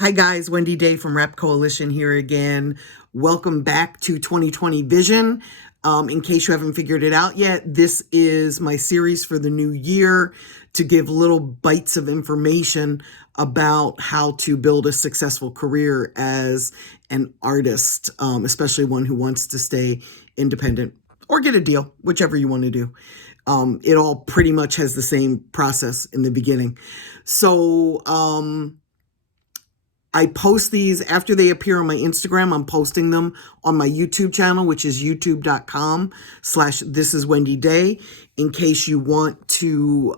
Hi guys, Wendy Day from Rep Coalition here again. Welcome back to 2020 Vision. In case you haven't figured it out yet, this is my series for the new year to give little bites of information about how to build a successful career as an artist, especially one who wants to stay independent or get a deal, whichever you want to do. It all pretty much has the same process in the beginning. So, I post these after they appear on my Instagram. I'm posting them on my YouTube channel, which is youtube.com/thisiswendyday, in case you want to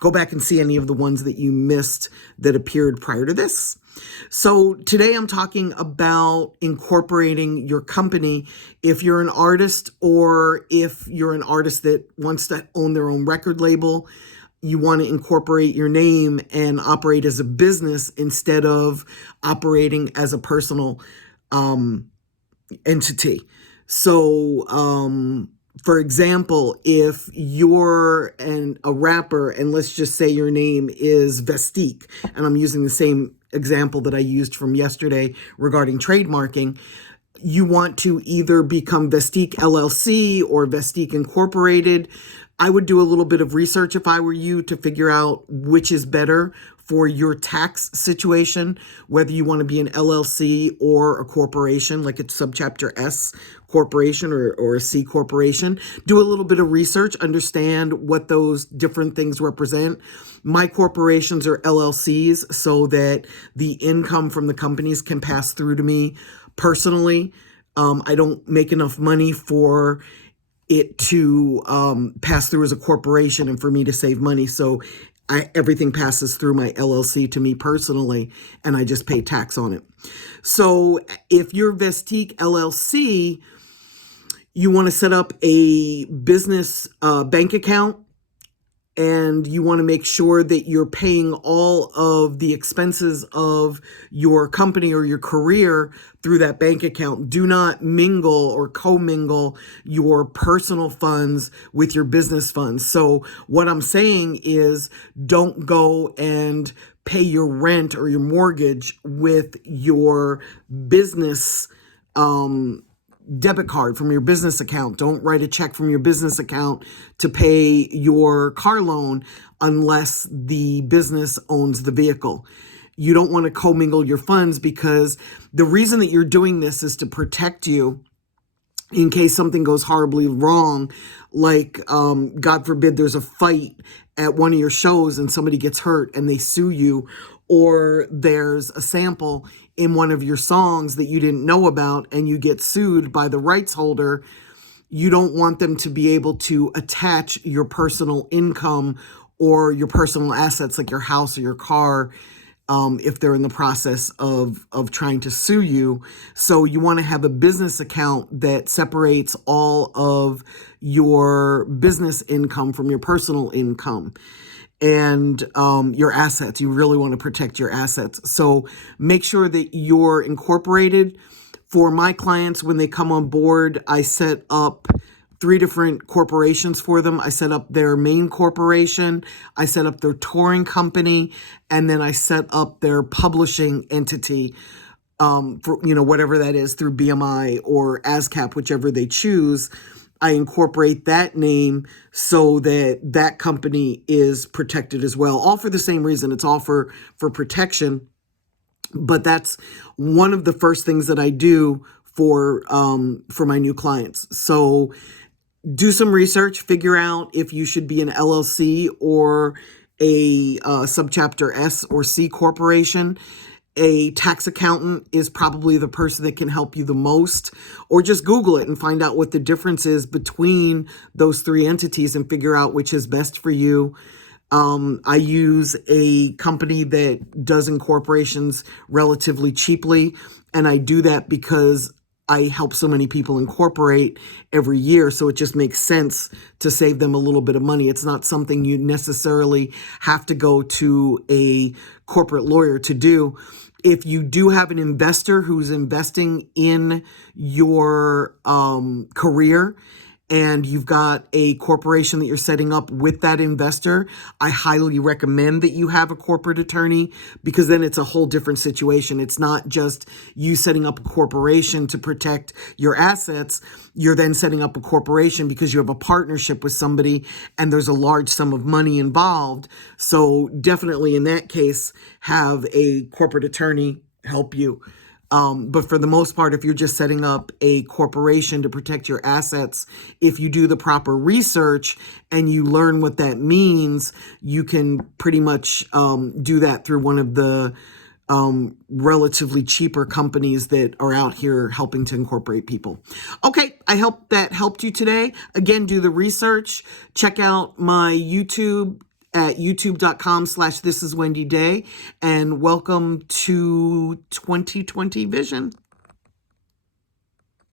go back and see any of the ones that you missed that appeared prior to this. So today I'm talking about incorporating your company if you're an artist or if you're an artist that wants to own their own record label. You want to incorporate your name and operate as a business instead of operating as a personal entity. So, for example, if you're a rapper and let's just say your name is Vestique, and I'm using the same example that I used from yesterday regarding trademarking, you want to either become Vestique LLC or Vestique Incorporated. I would do a little bit of research if I were you to figure out which is better for your tax situation, whether you want to be an LLC or a corporation, like a subchapter S corporation or a C corporation. Do a little bit of research, understand what those different things represent. My corporations are LLCs so that the income from the companies can pass through to me personally. I don't make enough money for it to pass through as a corporation and for me to save money. So everything passes through my LLC to me personally, and I just pay tax on it. So if you're Vestique LLC, you want to set up a business bank account, and you want to make sure that you're paying all of the expenses of your company or your career through that bank account. Do not mingle or co-mingle your personal funds with your business funds. So what I'm saying is don't go and pay your rent or your mortgage with your business debit card from your business account. Don't write a check from your business account to pay your car loan unless the business owns the vehicle. You don't want to commingle your funds because the reason that you're doing this is to protect you in case something goes horribly wrong, like God forbid there's a fight at one of your shows and somebody gets hurt and they sue you, or there's a sample in one of your songs that you didn't know about and you get sued by the rights holder. You don't want them to be able to attach your personal income or your personal assets like your house or your car if they're in the process of trying to sue you. So you want to have a business account that separates all of your business income from your personal income and your assets. You really want to protect your assets. So make sure that you're incorporated. For my clients, when they come on board, I set up 3 different corporations for them. I set up their main corporation, I set up their touring company, and then I set up their publishing entity for whatever that is, through BMI or ASCAP, whichever they choose. I incorporate that name so that that company is protected as well, all for the same reason. It's all for protection. But that's one of the first things that I do for my new clients. So do some research, figure out if you should be an LLC or a subchapter S or C corporation. A tax accountant is probably the person that can help you the most, or just Google it and find out what the difference is between those 3 entities and figure out which is best for you. I use a company that does incorporations relatively cheaply, and I do that because I help so many people incorporate every year, so it just makes sense to save them a little bit of money. It's not something you necessarily have to go to a corporate lawyer to do. If you do have an investor who's investing in your career and you've got a corporation that you're setting up with that investor, I highly recommend that you have a corporate attorney, because then it's a whole different situation. It's not just you setting up a corporation to protect your assets. You're then setting up a corporation because you have a partnership with somebody and there's a large sum of money involved. So definitely in that case, have a corporate attorney help you. But for the most part, if you're just setting up a corporation to protect your assets, if you do the proper research and you learn what that means, you can pretty much do that through one of the relatively cheaper companies that are out here helping to incorporate people. Okay, I hope that helped you today. Again, do the research. Check out my YouTube at youtube.com/thisiswendyday, and welcome to 2020 Vision.